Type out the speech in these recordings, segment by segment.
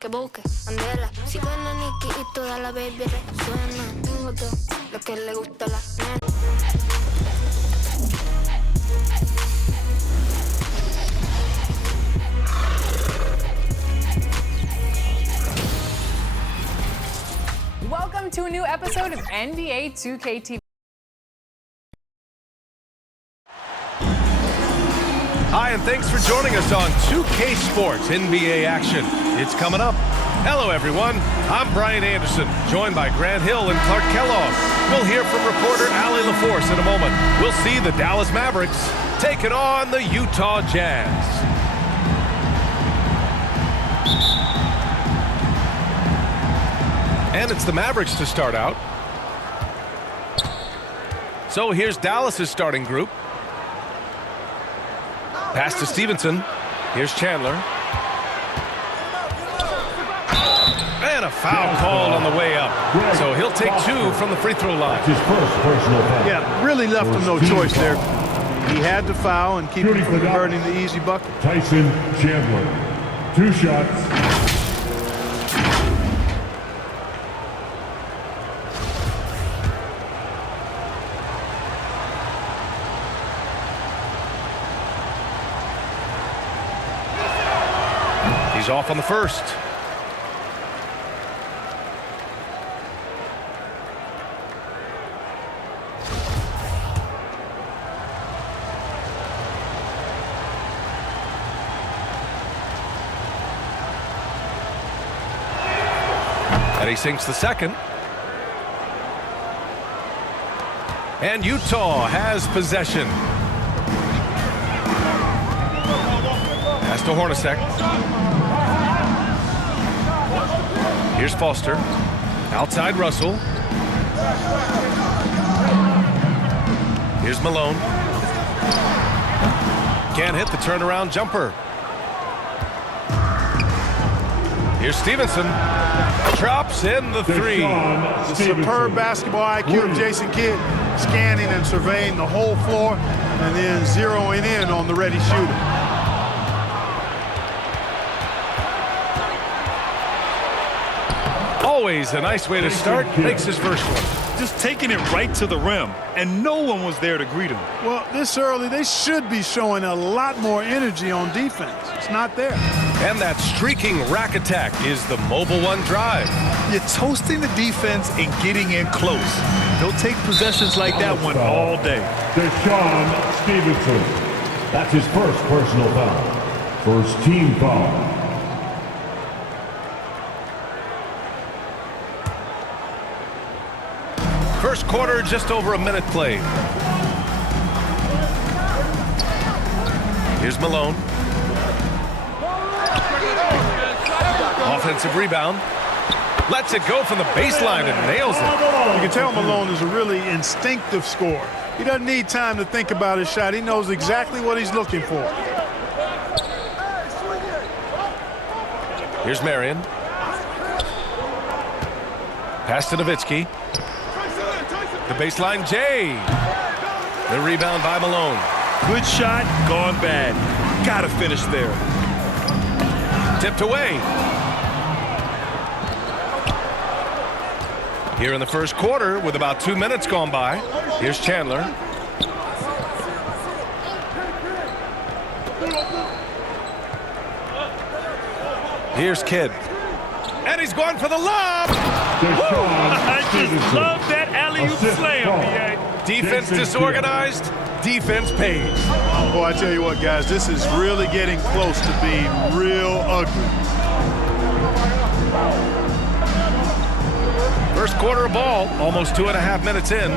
que busque Andela. Si suena Nicky y toda la baby resuena. Tengo todo lo que le gusta a la nena. Welcome to a new episode of NBA 2K TV. Hi, and thanks for joining us on 2K Sports NBA action. It's coming up. Hello, everyone. I'm Brian Anderson, joined by Grant Hill and Clark Kellogg. We'll hear from reporter Allie LaForce in a moment. We'll see the Dallas Mavericks taking on the Utah Jazz. And it's the Mavericks to start out. So here's Dallas's starting group. Pass to Stevenson. Here's Chandler. And a foul called on the way up. So he'll take two from the free throw line. His first personal foul. Yeah, really left him no choice there. He had to foul and keep him from converting the easy bucket. Tyson Chandler. 2 shots. He's off on the first. And he sinks the second. And Utah has possession. Pass to Hornacek. Here's Foster. Outside Russell. Here's Malone. Can't hit the turnaround jumper. Here's Stevenson. Drops in the three. The superb basketball IQ of Jason Kidd, scanning and surveying the whole floor and then zeroing in on the ready shooter. Always a nice way to start. Makes his first one. Just taking it right to the rim, and no one was there to greet him. Well, this early, they should be showing a lot more energy on defense. It's not there. And that streaking rack attack is the Mobile One drive. You're toasting the defense and getting in close. They'll take possessions like that one all day. Deshaun Stevenson. That's his first personal foul. First team foul. First quarter, just over a minute played. Here's Malone. Offensive rebound. Lets it go from the baseline and nails it. You can tell Malone is a really instinctive scorer. He doesn't need time to think about his shot. He knows exactly what he's looking for. Here's Marion. Pass to Nowitzki. The baseline, Jay. The rebound by Malone. Good shot, gone bad. Gotta finish there. Tipped away. Here in the first quarter, with about 2 minutes gone by, here's Chandler. Here's Kidd. And he's going for the lob. I just love that alley-oop slam. Defense disorganized, defense pays. Boy, I tell you what, guys, this is really getting close to being real ugly. First quarter of ball, almost 2.5 minutes in.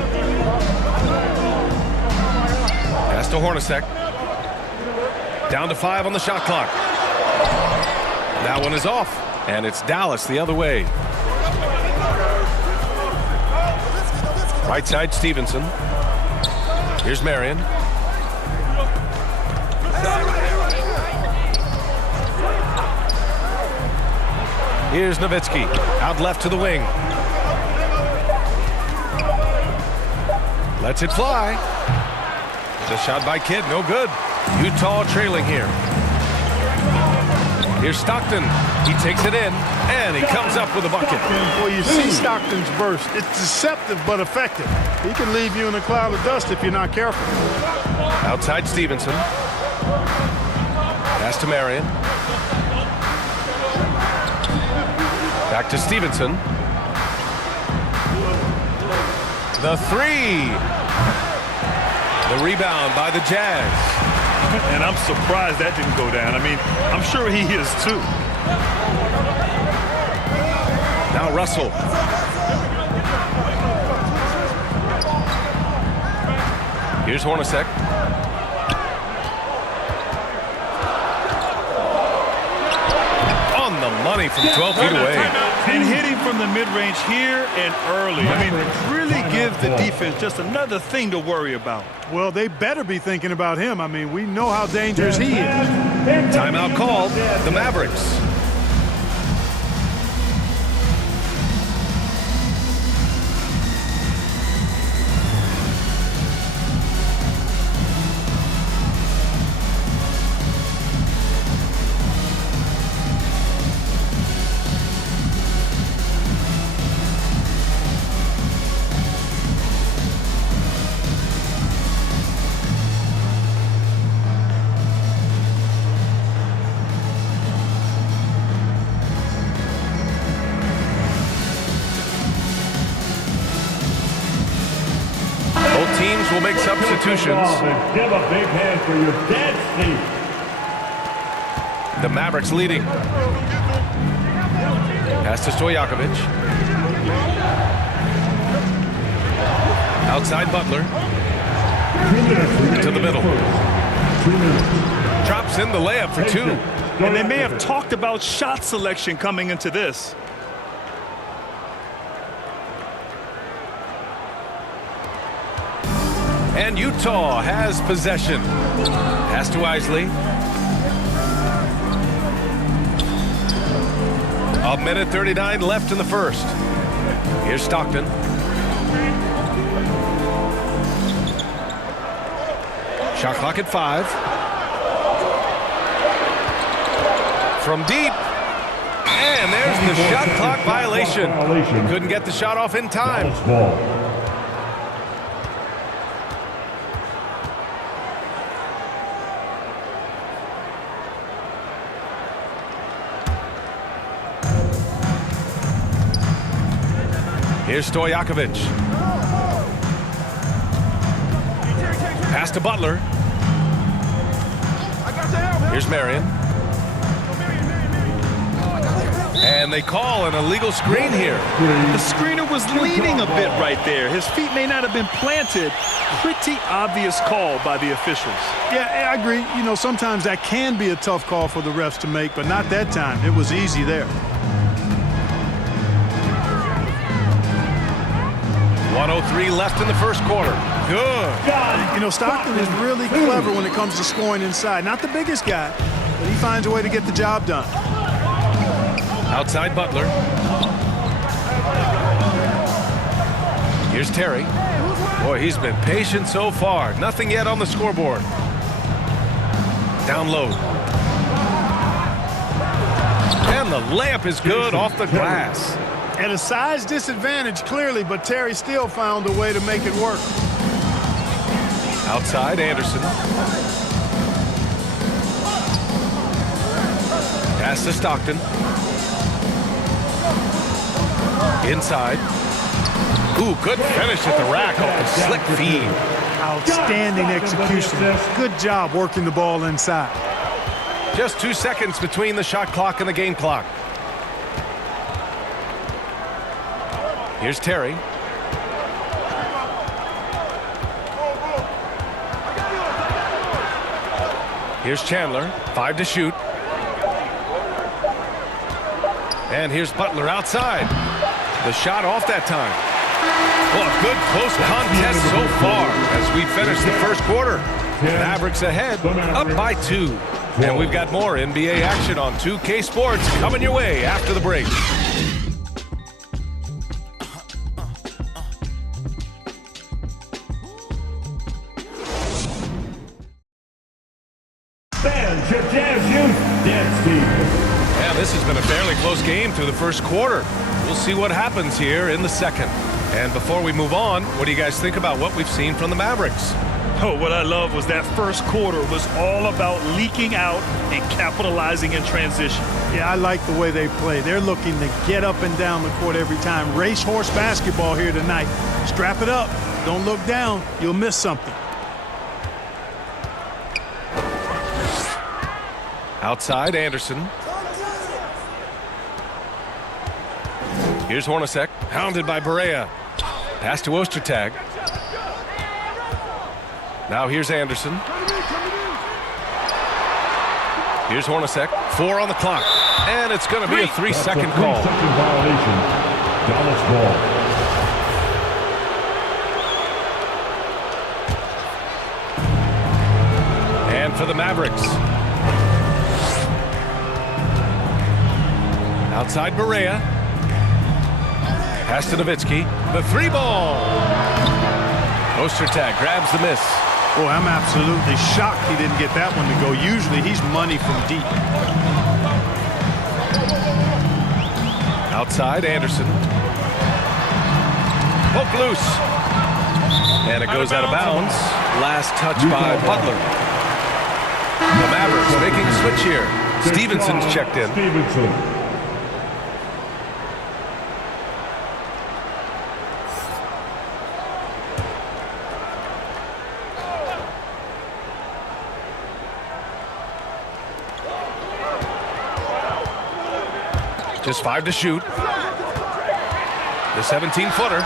Pass to Hornacek. Down to 5 on the shot clock. That one is off, and it's Dallas the other way. Right side, Stevenson. Here's Marion. Here's Nowitzki. Out left to the wing. Lets it fly. The shot by Kidd, no good. Utah trailing here. Here's Stockton. He takes it in, and he comes up with a bucket. Well, you see Stockton's burst. It's deceptive but effective. He can leave you in a cloud of dust if you're not careful. Outside Stevenson. Pass to Marion. Back to Stevenson. The three. The rebound by the Jazz. And I'm surprised that didn't go down. I mean, I'm sure he is too. Now Russell. Here's Hornacek. On the money from 12 feet away. And hitting from the mid-range here and early. I mean, really give the defense just another thing to worry about. Well, they better be thinking about him. I mean, we know how dangerous he is. Timeout called. The Mavericks. Teams will make substitutions. Give a big hand for your dead Steve. The Mavericks leading. Pass to Stojakovic. Outside Butler. To the middle. Drops in the layup for two. And they may have talked about shot selection coming into this. And Utah has possession. Pass to Isley. A minute 39 left in the first. Here's Stockton. Shot clock at 5. From deep. And there's the shot clock violation. Couldn't get the shot off in time. Here's Stojakovic. Pass to Butler. Here's Marion. And they call an illegal screen here. The screener was leaning a bit right there. His feet may not have been planted. Pretty obvious call by the officials. Yeah, I agree. You know, sometimes that can be a tough call for the refs to make, but not that time. It was easy there. 1:03 left in the first quarter. Good. You know, Stockton is really clever when it comes to scoring inside. Not the biggest guy, but he finds a way to get the job done. Outside Butler. Here's Terry. Boy, he's been patient so far. Nothing yet on the scoreboard. Down low. And the layup is good off the glass. At a size disadvantage, clearly, but Terry still found a way to make it work. Outside, Anderson. Pass to Stockton. Inside. Ooh, good finish at the rack off the slick feed. Outstanding execution. Good job working the ball inside. Just 2 seconds between the shot clock and the game clock. Here's Terry. Here's Chandler. 5 to shoot. And here's Butler outside. The shot off that time. Well, a good close contest so far as we finish the first quarter. Mavericks ahead, up by 2. And we've got more NBA action on 2K Sports coming your way after the break. And this has been a fairly very close game through the first quarter. We'll see what happens here in the second. And before we move on, what do you guys think about what we've seen from the Mavericks? Oh, what I love was that first quarter was all about leaking out and capitalizing in transition. Yeah, I like the way they play. They're looking to get up and down the court every time. Racehorse basketball here tonight. Strap it up. Don't look down. You'll miss something. Outside, Anderson. Here's Hornacek, hounded by Barea. Pass to Ostertag. Now here's Anderson. Here's Hornacek. 4 on the clock. And it's going to be a 3-second call. 3-second violation. Dallas ball. And for the Mavericks. Outside Barea. Pass to Nowitzki. The 3-ball. Ostertag grabs the miss. Boy, I'm absolutely shocked he didn't get that one to go. Usually he's money from deep. Outside, Anderson. Poke loose. And it goes out of bounds. Last touch by Butler. The Mavericks making a switch here. Stevenson's checked in. Stevenson. Just 5 to shoot. The 17-footer.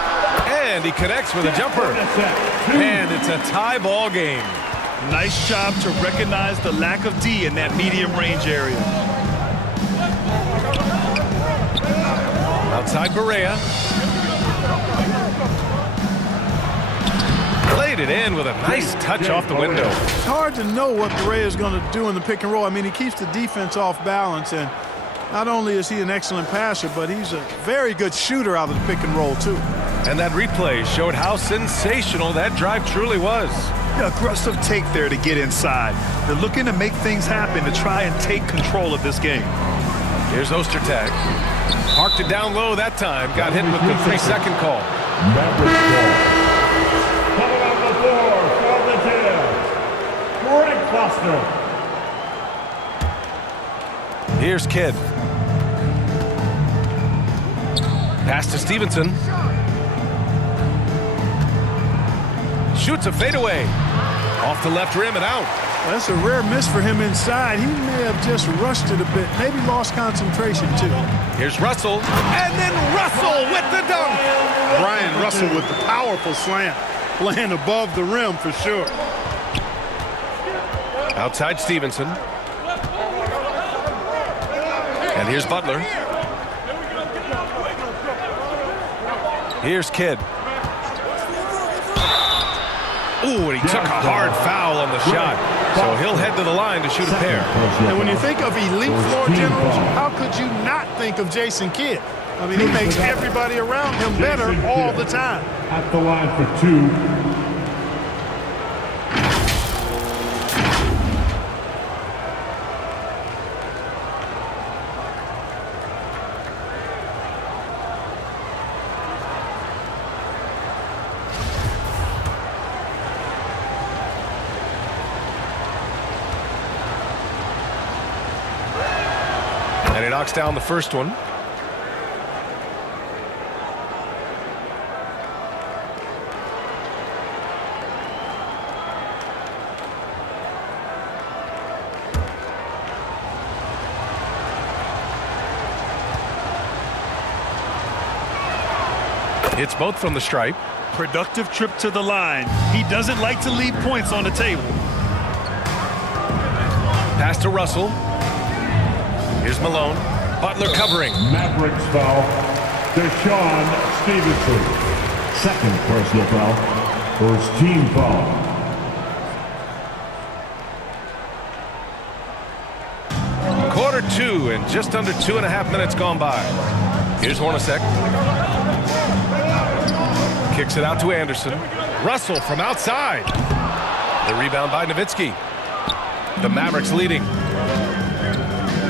And he connects with a jumper. And it's a tie ball game. Nice job to recognize the lack of D in that medium range area. Outside Barea. Played it in with a nice touch off the window. It's hard to know what Barea is going to do in the pick and roll. I mean, he keeps the defense off balance, and not only is he an excellent passer, but he's a very good shooter out of the pick and roll, too. And that replay showed how sensational that drive truly was. Yeah, aggressive take there to get inside. They're looking to make things happen to try and take control of this game. Here's Ostertag. Parked it down low that time. Got hit with the 3-second call. Mavericks ball. Coming on the floor from the DAL. Greg Foster. Here's Kidd. Pass to Stevenson. Shoots a fadeaway. Off the left rim and out. That's a rare miss for him inside. He may have just rushed it a bit. Maybe lost concentration, too. Here's Russell. And then Russell with the dunk. Brian Russell with the powerful slam. Playing above the rim for sure. Outside Stevenson. And here's Butler. Here's Kidd. Ooh, and he took a hard foul on the shot. So he'll head to the line to shoot a pair. And when you think of elite floor generals, how could you not think of Jason Kidd? I mean, he makes everybody around him better all the time. At the line for 2. And he knocks down the first one. It's both from the stripe. Productive trip to the line. He doesn't like to leave points on the table. Pass to Russell. Here's Malone. Butler covering. Mavericks foul. Deshaun Stevenson. Second personal foul. First team foul. Quarter 2 and just under 2.5 minutes gone by. Here's Hornacek. Kicks it out to Anderson. Russell from outside. The rebound by Nowitzki. The Mavericks leading.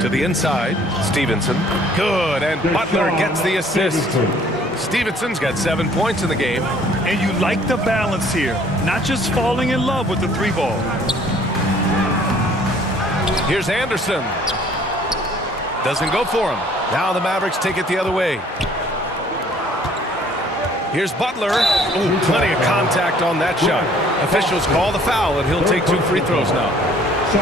To the inside, Stevenson. Good, and Butler gets the assist. Stevenson's got 7 points in the game. And you like the balance here, not just falling in love with the 3-ball. Here's Anderson. Doesn't go for him. Now the Mavericks take it the other way. Here's Butler. Ooh, plenty of contact on that shot. Officials call the foul, and he'll take 2 free throws now.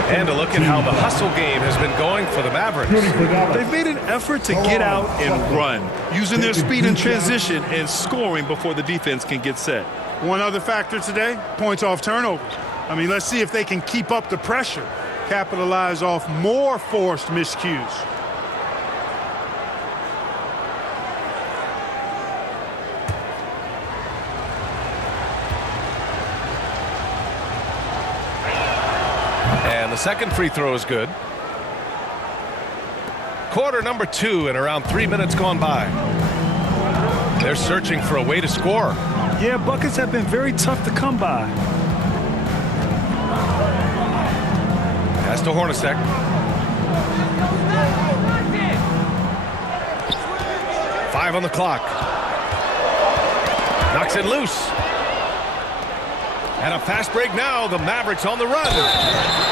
And a look at how the hustle game has been going for the Mavericks. They've made an effort to get out and run, using their speed in transition and scoring before the defense can get set. One other factor today, points off turnover. I mean, let's see if they can keep up the pressure, capitalize off more forced miscues. And the second free throw is good. Quarter number 2 and around 3 minutes gone by. They're searching for a way to score. Yeah, buckets have been very tough to come by. Pass to Hornacek. Five on the clock. Knocks it loose. And a fast break now. The Mavericks on the run.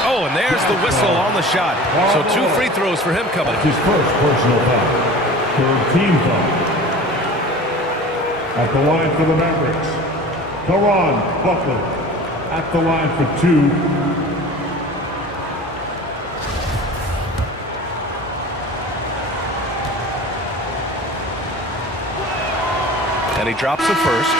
Oh, and there's the whistle on the shot. So 2 free throws for him coming. His first personal foul. Third team foul. At the line for the Mavericks, Caron Butler. At the line for 2. And he drops the first.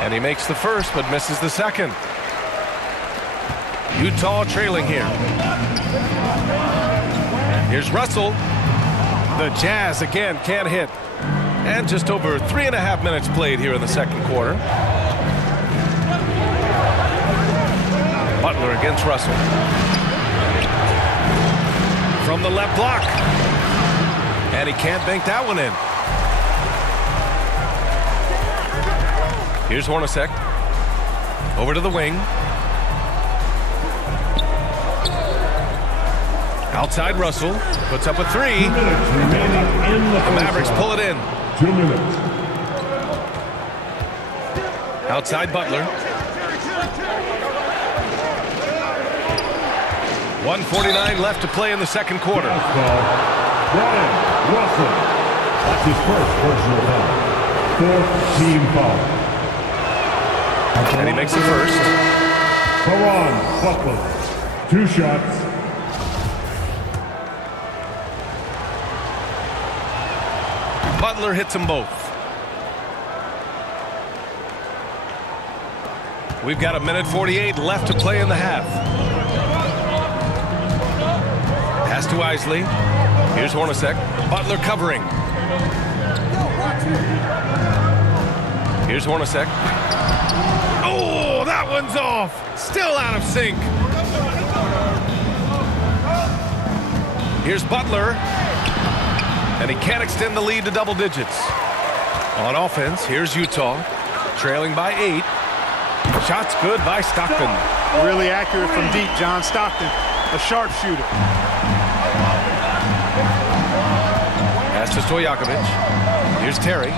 And he makes the first, but misses the second. Utah trailing here. Here's Russell. The Jazz again can't hit. And just over 3.5 minutes played here in the second quarter. Butler against Russell. From the left block. And he can't bank that one in. Here's Hornacek. Over to the wing. Outside Russell. Puts up a 3. The Mavericks pull it in. 2 minutes. Outside Butler. 1:49 left to play in the second quarter. Brian Russell. That's his first personal foul. 4th team foul. And he makes the first. Caron Butler. 2 shots. Butler hits them both. We've got 1:48 left to play in the half. Pass to Isley. Here's Hornacek. Butler covering. Here's Hornacek. Oh, that one's off. Still out of sync. Here's Butler. And he can't extend the lead to double digits. On offense, here's Utah. Trailing by 8. Shot's good by Stockton. Really accurate from deep, John Stockton. A sharpshooter. Pass to Stojakovic. Here's Terry.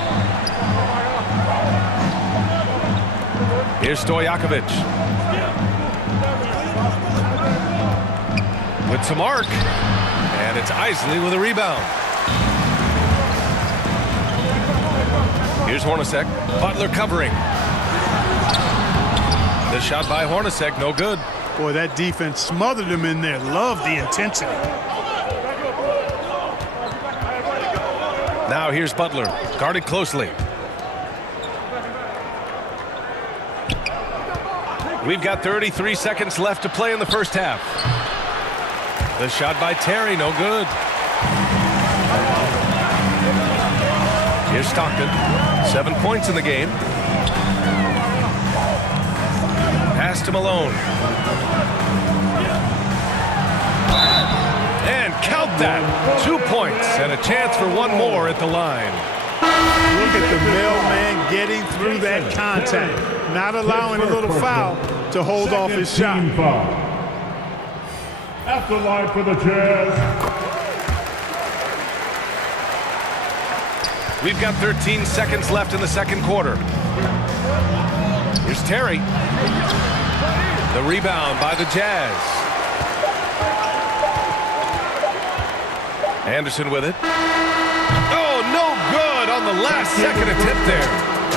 Here's Stojakovic. With some arc. And it's Isley with a rebound. Here's Hornacek. Butler covering. The shot by Hornacek, no good. Boy, that defense smothered him in there. Love the intensity. Now here's Butler, guarded closely. We've got 33 seconds left to play in the first half. The shot by Terry, no good. Here's Stockton. 7 points in the game. Pass to Malone. And count that. 2 points and a chance for one more at the line. Look at the mailman getting through that contact, not allowing a little foul to hold off his shot. At the line for the Jazz. We've got 13 seconds left in the second quarter. Here's Terry. The rebound by the Jazz. Anderson with it. Oh, no good on the last second attempt there.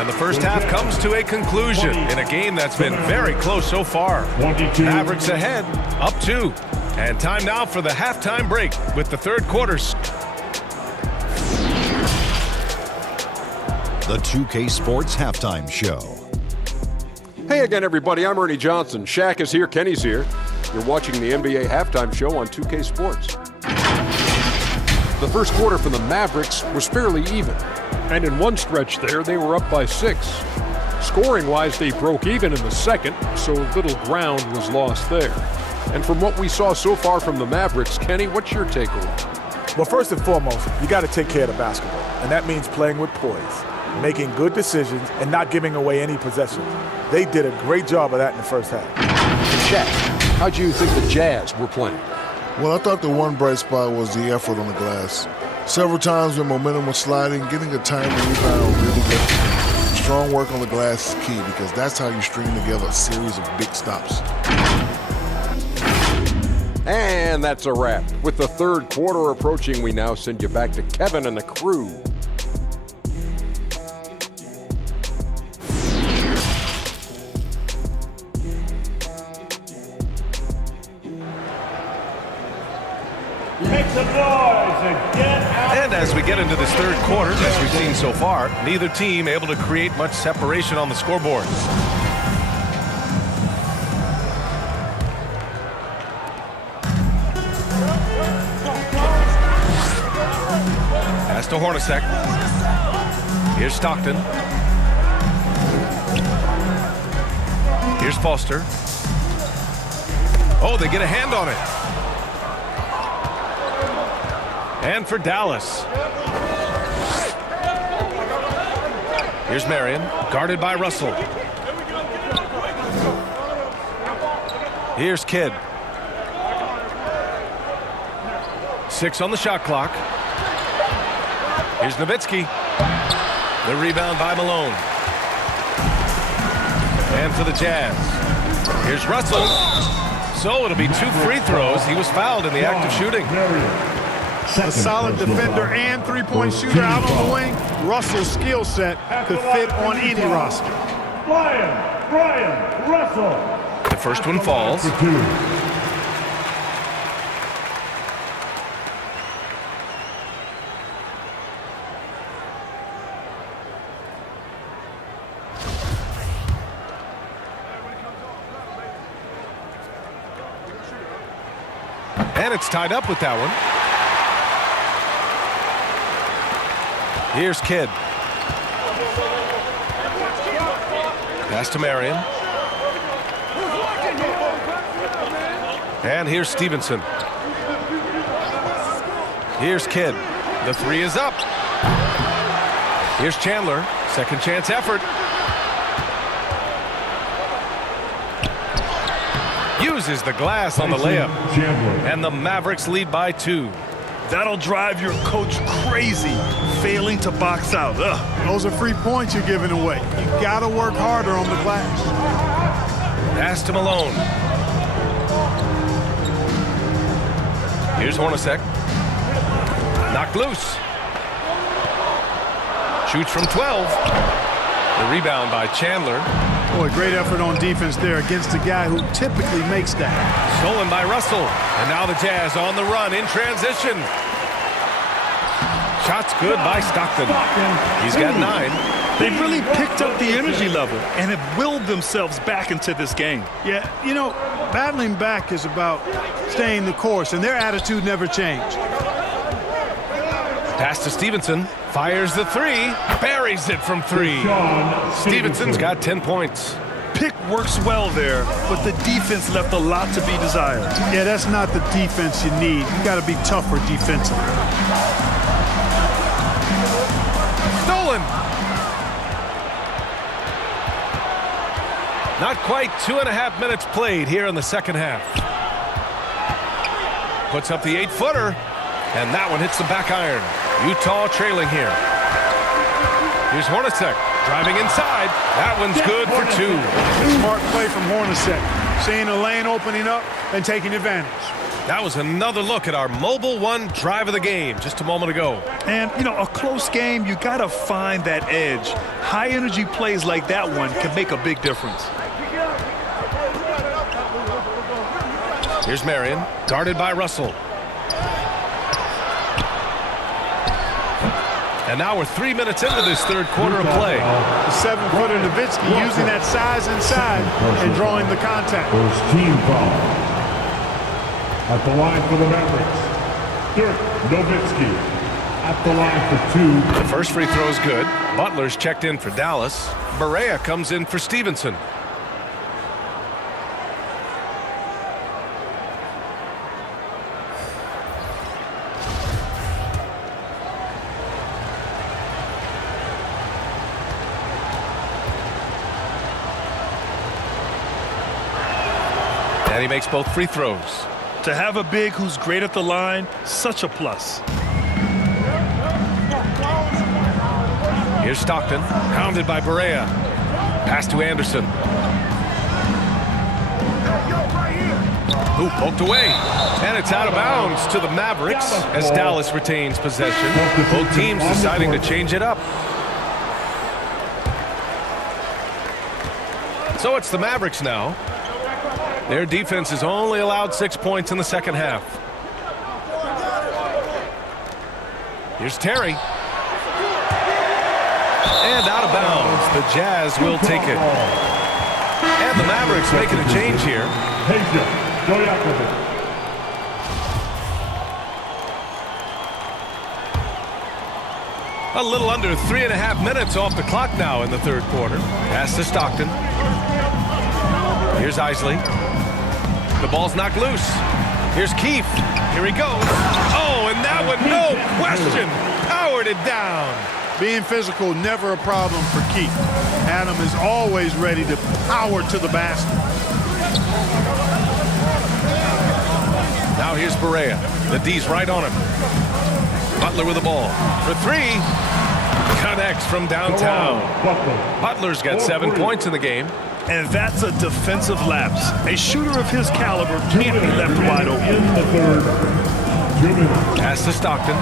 And the first half comes to a conclusion in a game that's been very close so far. Mavericks ahead, up 2. And time now for the halftime break with the third quarter. The 2K Sports Halftime Show. Hey again, everybody. I'm Ernie Johnson. Shaq is here. Kenny's here. You're watching the NBA Halftime Show on 2K Sports. The first quarter for the Mavericks was fairly even. And in one stretch there, they were up by 6. Scoring-wise, they broke even in the second, so little ground was lost there. And from what we saw so far from the Mavericks, Kenny, what's your takeaway? Well, first and foremost, you got to take care of the basketball. And that means playing with poise, making good decisions, and not giving away any possessions. They did a great job of that in the first half. Shaq, how'd you think the Jazz were playing? Well, I thought the one bright spot was the effort on the glass. Several times when momentum was sliding, getting a timely rebound really good. Strong work on the glass is key because that's how you string together a series of big stops. And that's a wrap. With the third quarter approaching, we now send you back to Kevin and the crew. Make some noise and get out. And as we get into this third quarter, as we've seen so far, neither team able to create much separation on the scoreboards. Pass to Hornacek. Here's Stockton. Here's Foster. Oh, they get a hand on it. And for Dallas. Here's Marion, guarded by Russell. Here's Kidd. 6 on the shot clock. Here's Nowitzki. The rebound by Malone. And for the Jazz. Here's Russell. So it'll be 2 free throws. He was fouled in the act of shooting. A solid defender and three-point shooter out on the wing. Russell's skill set could fit on any roster. Brian Russell. The first one falls. And it's tied up with that one. Here's Kidd. Pass to Marion. And here's Stevenson. Here's Kidd. The 3 is up. Here's Chandler. Second chance effort. Uses the glass on the layup. And the Mavericks lead by 2. That'll drive your coach crazy, failing to box out. Ugh. Those are free points you're giving away. You got to work harder on the glass. Pass to Malone. Here's Hornacek. Knocked loose. Shoots from 12. The rebound by Chandler. Boy, great effort on defense there against a guy who typically makes that. Stolen by Russell. And now the Jazz on the run in transition. Shots good by Stockton. He's got 9. They've really picked up the energy level and have willed themselves back into this game. Yeah, you know, battling back is about staying the course, and their attitude never changed. Pass to Stevenson. Fires the three, buries it from three. Stevenson's got 10 points. Pick works well there, but the defense left a lot to be desired. Yeah, that's not the defense you need. You got to be tougher defensively. Stolen. Not quite 2.5 minutes played here in the second half. Puts up the 8-footer, and that one hits the back iron. Utah trailing here. Here's Hornacek driving inside. That one's good for two. Smart play from Hornacek. Seeing a lane opening up and taking advantage. That was another look at our Mobile One drive of the game just a moment ago. And, you know, a close game, you got to find that edge. High-energy plays like that one can make a big difference. Here's Marion, guarded by Russell. And now we're 3 minutes into this third quarter of play. The 7-footer Nowitzki using that size inside and drawing the contact. First team foul. At the line for the Mavericks, Dirk Nowitzki. At the line for two. The first free throw is good. Butler's checked in for Dallas. Barea comes in for Stevenson. And he makes both free throws. To have a big who's great at the line, such a plus. Here's Stockton, hounded by Barea. Pass to Anderson. Who poked away. And it's out of bounds to the Mavericks as Dallas retains possession. Both teams deciding to change it up. So it's the Mavericks now. Their defense has only allowed 6 points in the second half. Here's Terry. And out of bounds. The Jazz will take it. And the Mavericks making a change here. A little under 3.5 minutes off the clock now in the third quarter. Pass to Stockton. Here's Isley. The ball's knocked loose. Here's Keefe. Here he goes. Oh, and that one, no question, powered it down. Being physical, never a problem for Keefe. Adam is always ready to power to the basket. Now here's Barea. The D's right on him. Butler with the ball. For three. Connects from downtown. Butler's got 7 points in the game. And that's a defensive lapse. A shooter of his caliber can't be left wide open. Pass to Stockton.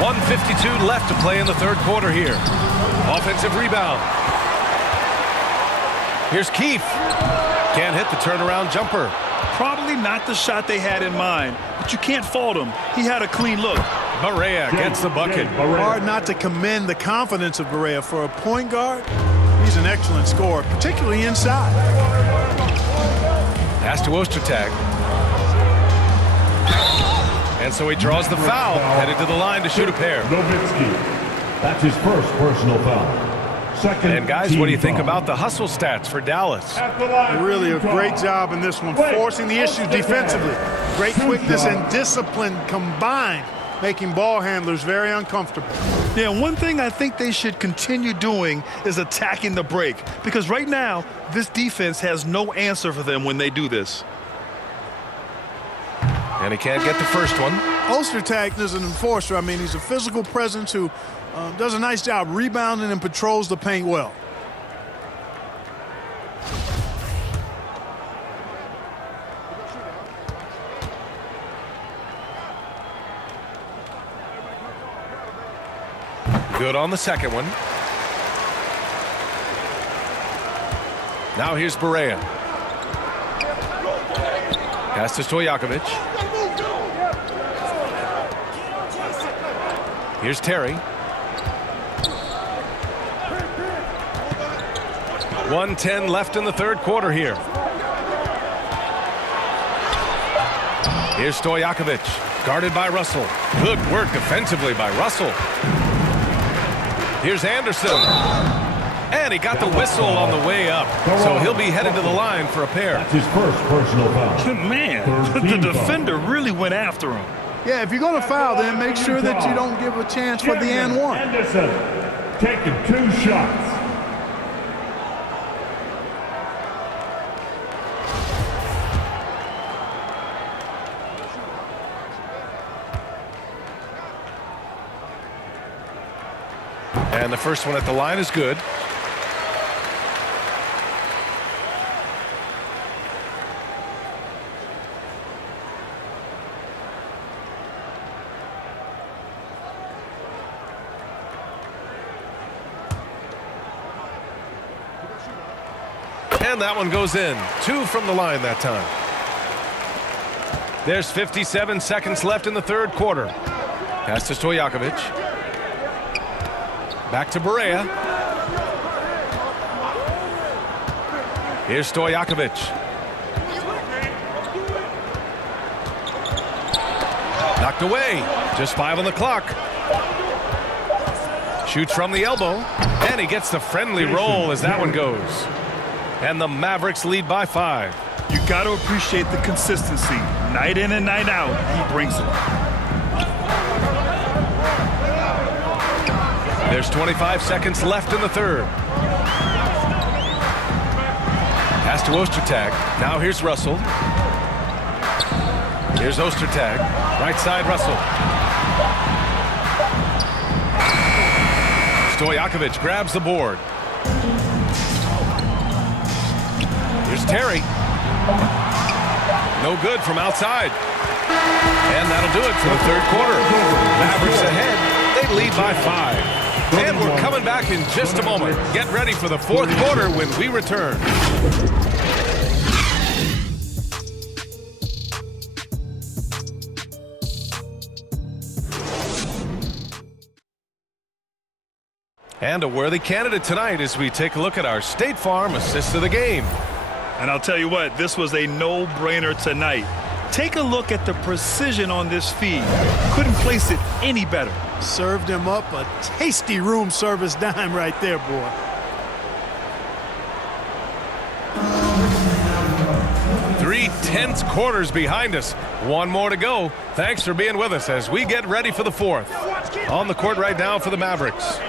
1:52 left to play in the third quarter here. Offensive rebound. Here's Keefe. Can't hit the turnaround jumper. Probably not the shot they had in mind, but you can't fault him. He had a clean look. Barea gets the bucket. Hard not to commend the confidence of Barea. For a point guard, he's an excellent scorer, particularly inside. Pass to Ostertag. And so he draws the foul, headed to the line to shoot a pair. Nowitzki. That's his first personal foul. Second. And guys, what do you think about the hustle stats for Dallas? Really a great job in this one, forcing the issue defensively. Great quickness and discipline combined, making ball handlers very uncomfortable. Yeah, one thing I think they should continue doing is attacking the break, because right now, this defense has no answer for them when they do this. And he can't get the first one. Ostertag is an enforcer. I mean, he's a physical presence who does a nice job rebounding and patrols the paint well. Good on the second one. Now here's Barea. Pass to Stojakovic. Here's Terry. 1:10 left in the third quarter here. Here's Stojakovic. Guarded by Russell. Good work defensively by Russell. Here's Anderson. And he got the whistle on the way up. So he'll be headed to the line for a pair. That's his first personal foul. Man, the defender really went after him. Yeah, if you're going to foul, then make sure that you don't give a chance for the and one. Anderson taking 2 shots. And the first one at the line is good. And that one goes in. 2 from the line that time. There's 57 seconds left in the third quarter. Pass to Stojakovic. Back to Barea. Here's Stojakovic. Knocked away. Just 5 on the clock. Shoots from the elbow. And he gets the friendly roll as that one goes. And the Mavericks lead by 5. You got to appreciate the consistency. Night in and night out, he brings it. There's 25 seconds left in the third. Pass to Ostertag. Now here's Russell. Here's Ostertag. Right side, Russell. Stojakovic grabs the board. Here's Terry. No good from outside. And that'll do it for the third quarter. Mavericks ahead. They lead by 5. And we're coming back in just a moment. Get ready for the fourth quarter when we return. And a worthy candidate tonight as we take a look at our State Farm assist of the game. And I'll tell you what, this was a no-brainer tonight. Take a look at the precision on this feed. Couldn't place it any better. Served him up a tasty room service dime right there, boy. Three tense quarters behind us. One more to go. Thanks for being with us as we get ready for the fourth. On the court right now for the Mavericks.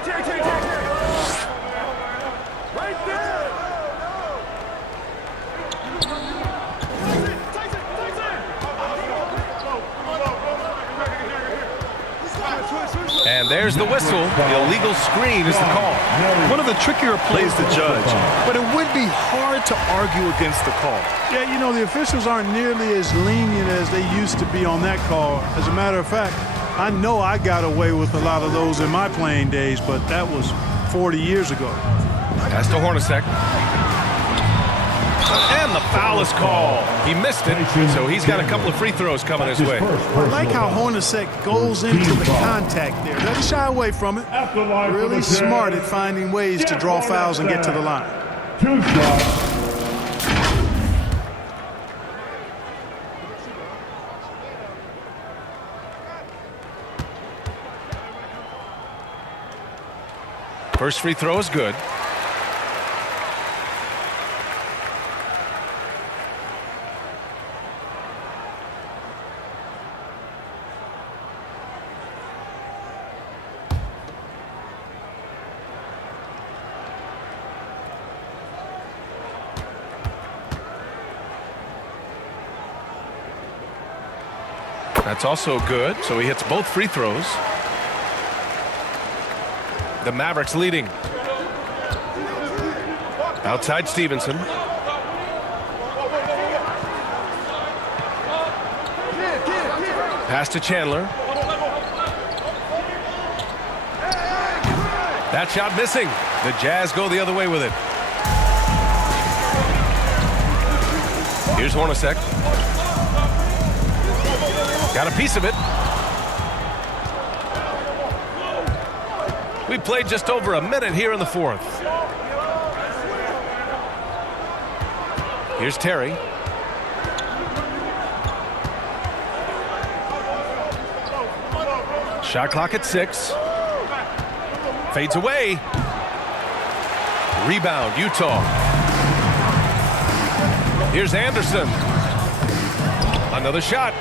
And there's the whistle. The illegal screen is the call. One of the trickier plays to judge, but it would be hard to argue against the call. Yeah, you know, the officials aren't nearly as lenient as they used to be on that call. As a matter of fact, I know I got away with a lot of those in my playing days, but that was 40 years ago. Pass to Hornacek. And the foul is called. He missed it, so he's got a couple of free throws coming his way. I like how Hornacek goes into the contact there. Doesn't shy away from it. Really smart at finding ways to draw fouls and get to the line. 2 shots. First free throw is good. That's also good, so he hits both free throws. The Mavericks leading. Outside Stevenson. Pass to Chandler. That shot missing. The Jazz go the other way with it. Here's Hornacek. Got a piece of it. We played just over a minute here in the fourth. Here's Terry. Shot clock at 6. Fades away. Rebound, Utah. Here's Anderson. Another shot.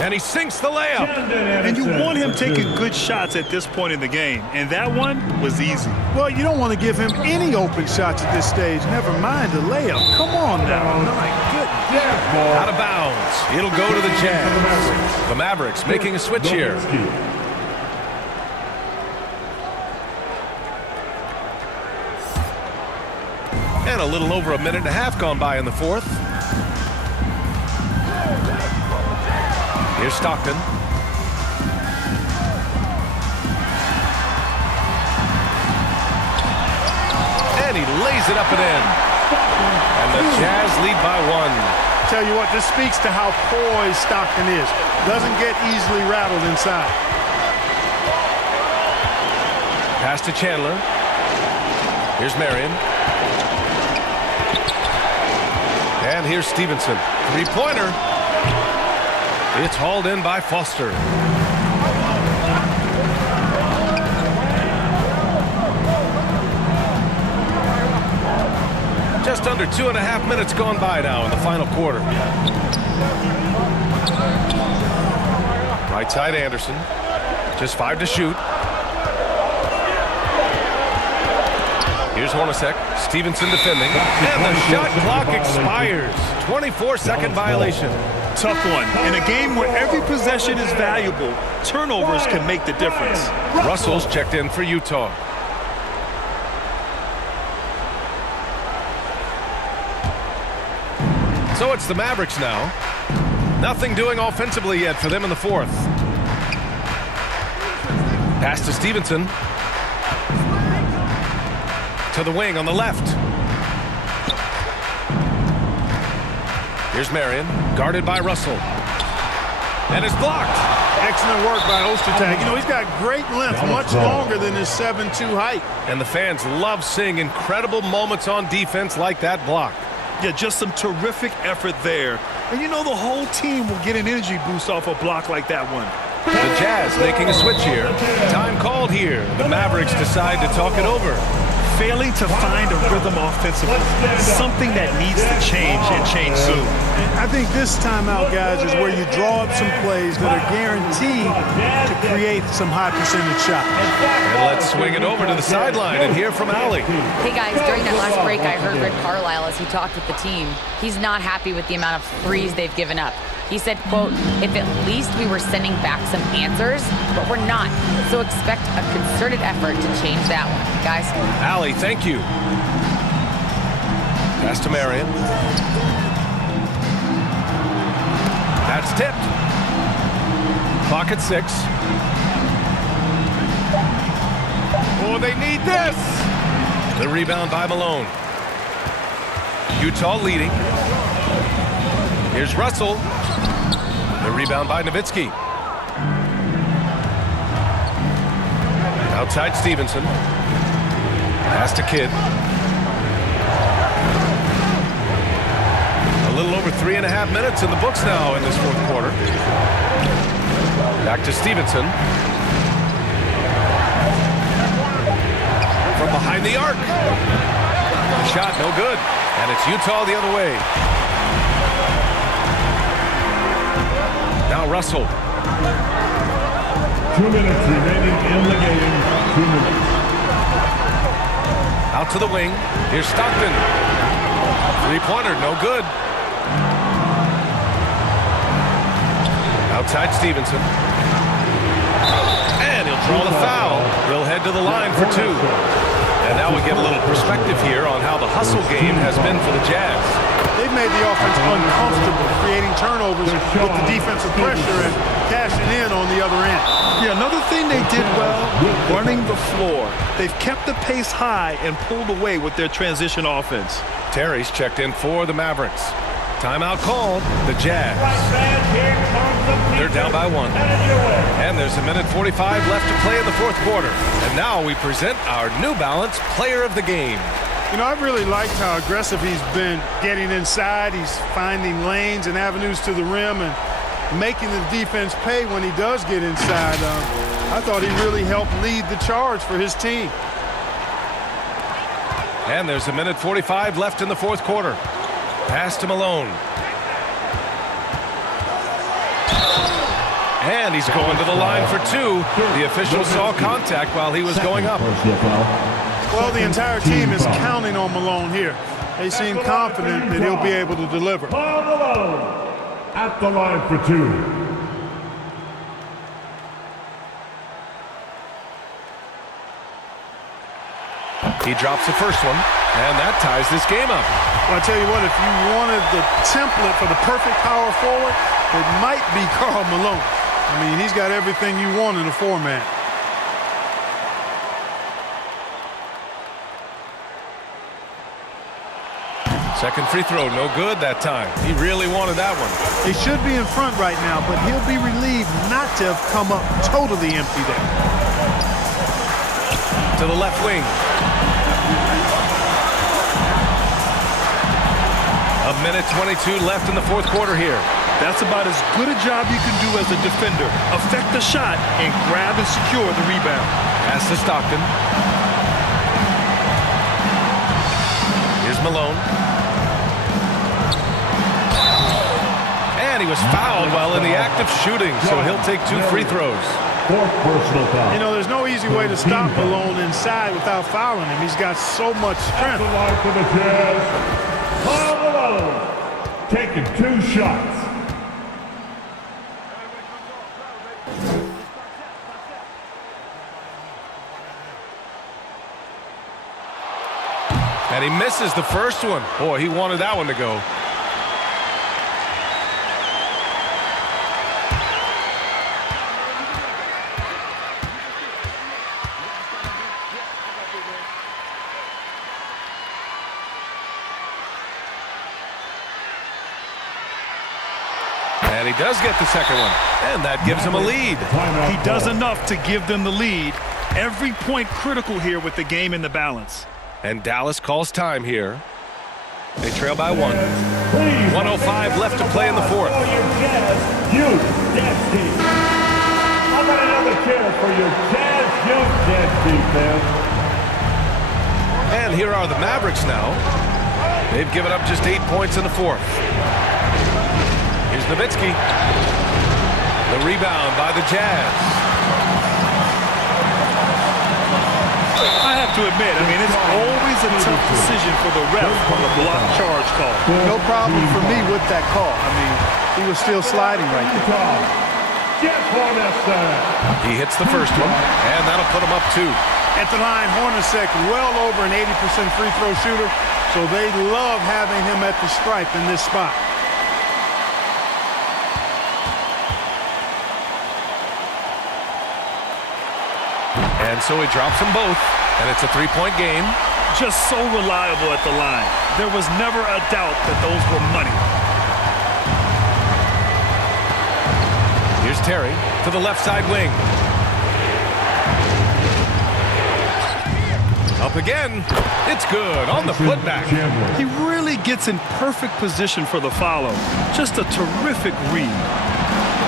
And he sinks the layup. And you want him taking good shots at this point in the game. And that one was easy. Well, you don't want to give him any open shots at this stage. Never mind the layup. Come on now. My goodness. Out of bounds. It'll go to the Jazz. The Mavericks making a switch here. And a little over a minute and a half gone by in the fourth. Here's Stockton. And he lays it up and in. And the Jazz lead by 1. Tell you what, this speaks to how poised Stockton is. Doesn't get easily rattled inside. Pass to Chandler. Here's Marion. And here's Stevenson. Three-pointer. It's hauled in by Foster. Just under 2.5 minutes gone by now in the final quarter. Right side Anderson. Just 5 to shoot. Here's Hornacek. Stevenson defending. And the shot clock expires. 24-second violation. Tough one. In a game where every possession is valuable, turnovers can make the difference. Russell's checked in for Utah. So it's the Mavericks now. Nothing doing offensively yet for them in the fourth. Pass to Stevenson. To the wing on the left. Here's Marion, guarded by Russell. And it's blocked. Excellent work by Ostertag. You know, he's got great length, much longer than his 7'2" height. And the fans love seeing incredible moments on defense like that block. Yeah, just some terrific effort there. And you know the whole team will get an energy boost off a block like that one. The Jazz making a switch here. Time called here. The Mavericks decide to talk it over. Failing to find a rhythm offensively. Something that needs to change and change soon. I think this timeout, guys, is where you draw up some plays that are guaranteed to create some high percentage shots. And let's swing it over to the sideline and hear from Allie. Hey guys, during that last break, I heard Rick Carlisle as he talked with the team. He's not happy with the amount of threes they've given up. He said, quote, if at least we were sending back some answers, but we're not. So expect a concerted effort to change that one. Guys. Allie, thank you. Pass to Marion. That's tipped. Clock at 6. Oh, they need this. The rebound by Malone. Utah leading. Here's Russell. The rebound by Nowitzki. Outside Stevenson. Pass to Kidd. A little over 3.5 minutes in the books now in this fourth quarter. Back to Stevenson. From behind the arc. Shot no good. And it's Utah the other way. Now Russell. 2 minutes remaining in the game. 2 minutes. Out to the wing. Here's Stockton. Three-pointer, no good. Outside Stevenson. And he'll draw the foul. They'll head to the line for 2. And now we get a little perspective here on how the hustle game has been for the Jazz. They've made the offense uncomfortable, creating turnovers with the defensive pressure and cashing in on the other end. Yeah, another thing they did well, running the floor. They've kept the pace high and pulled away with their transition offense. Terry's checked in for the Mavericks. Timeout called. The Jazz. They're down by 1. And there's 1:45 left to play in the fourth quarter. And now we present our New Balance Player of the Game. You know, I've really liked how aggressive he's been getting inside. He's finding lanes and avenues to the rim and making the defense pay when he does get inside. I thought he really helped lead the charge for his team. And there's 1:45 left in the fourth quarter. Pass to Malone. And he's going to the line for two. The official saw contact while he was going up. Well, the entire team is counting on Malone here. They seem confident that he'll be able to deliver. Malone at the line for two. He drops the first one, and that ties this game up. Well, I tell you what, if you wanted the template for the perfect power forward, it might be Karl Malone. I mean, he's got everything you want in a four-man. Second free throw, no good that time. He really wanted that one. He should be in front right now, but he'll be relieved not to have come up totally empty there. To the left wing. 1:22 left in the fourth quarter here. That's about as good a job you can do as a defender. Affect the shot and grab and secure the rebound. Pass to Stockton. Here's Malone. And he was fouled while in the act of shooting, so he'll take two free throws. Fourth personal foul. You know, there's no easy way to stop Malone inside without fouling him. He's got so much strength. At the line for the Jazz, Karl Malone taking two shots. And he misses the first one. Boy, he wanted that one to go. And he does get the second one. And that gives him a lead. He does enough to give them the lead. Every point critical here with the game in the balance. And Dallas calls time here. They trail by one. 1:05 left to play in the fourth. For your Jazz Youth Jazz team. How about another cheer for your Jazz Youth Jazz team, fans? And here are the Mavericks now. They've given up just 8 points in the fourth. Here's Nowitzki. The rebound by the Jazz. I have to admit, I mean, it's always a tough decision for the ref on the block charge call. No problem for me with that call. I mean, he was still sliding right there. He hits the first one, and that'll put him up two. At the line, Hornacek well over an 80% free throw shooter, so they love having him at the stripe in this spot. And so he drops them both, and it's a three-point game. Just so reliable at the line. There was never a doubt that those were money. Here's Terry to the left side wing. Up again. It's good on the putback. He really gets in perfect position for the follow. Just a terrific read.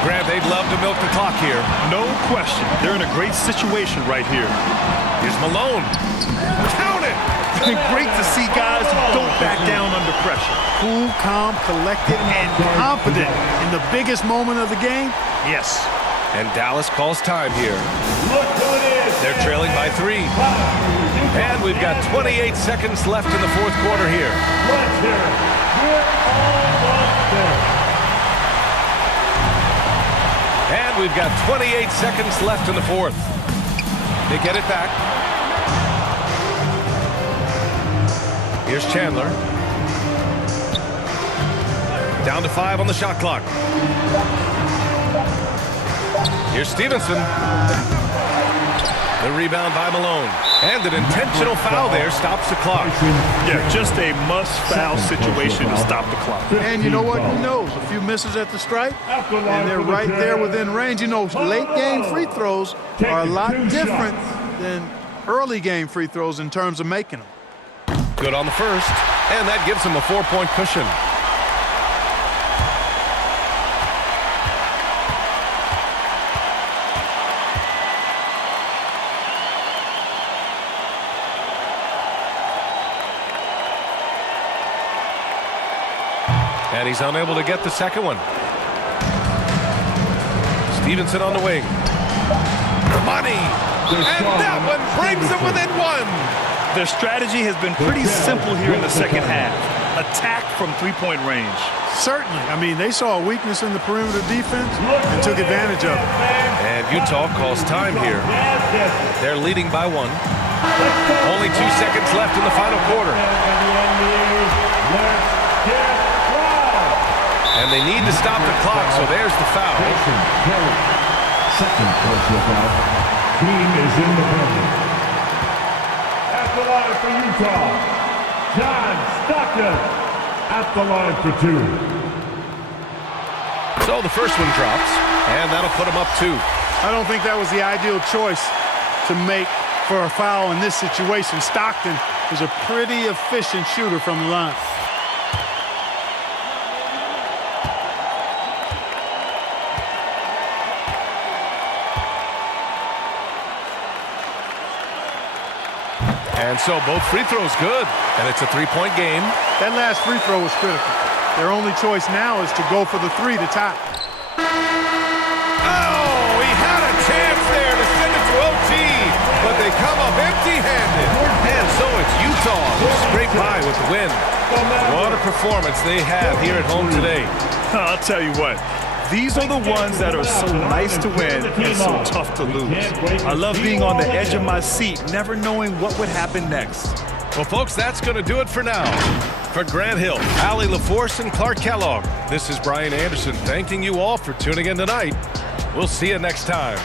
Grant, they'd love to milk the clock here. No question. They're in a great situation right here. Here's Malone. Count it! Great to see guys who don't back down under pressure. Cool, calm, collected, and confident in the biggest moment of the game. Yes. And Dallas calls time here. They're trailing by 3. And we've got 28 seconds left in the fourth quarter here. Let's hear it. We're almost there. And we've got 28 seconds left in the fourth. They get it back. Here's Chandler. Down to 5 on the shot clock. Here's Stevenson. The rebound by Malone. And an intentional foul there stops the clock. Yeah, just a must-foul situation to stop the clock. And you know what? Who knows? A few misses at the stripe, and they're right there within range. You know, late-game free throws are a lot different than early-game free throws in terms of making them. Good on the first, and that gives him a 4-point cushion. And he's unable to get the second one. Stevenson on the wing. Money! And that one brings him within one! Their strategy has been pretty simple here in the second half. Attack from three-point range. Certainly. I mean, they saw a weakness in the perimeter defense and took advantage of it. And Utah calls time here. They're leading by one. Only 2 seconds left in the final quarter. And they need to stop the clock, so there's the foul. Second personal foul. Team is in the building. At the line for Utah, John Stockton. At the line for 2. So the first one drops, and that'll put him up 2. I don't think that was the ideal choice to make for a foul in this situation. Stockton is a pretty efficient shooter from the line. And so both free throws good, and it's a 3-point game. That last free throw was critical. Their only choice now is to go for the 3 to tie. Oh, he had a chance there to send it to OT, but they come up empty-handed. And so it's Utah who scrape by with the win. What a performance they have here at home today. I'll tell you what. These are the ones that are so nice to win and so tough to lose. I love being on the edge of my seat, never knowing what would happen next. Well, folks, that's going to do it for now. For Grant Hill, Allie LaForce, and Clark Kellogg, this is Brian Anderson thanking you all for tuning in tonight. We'll see you next time.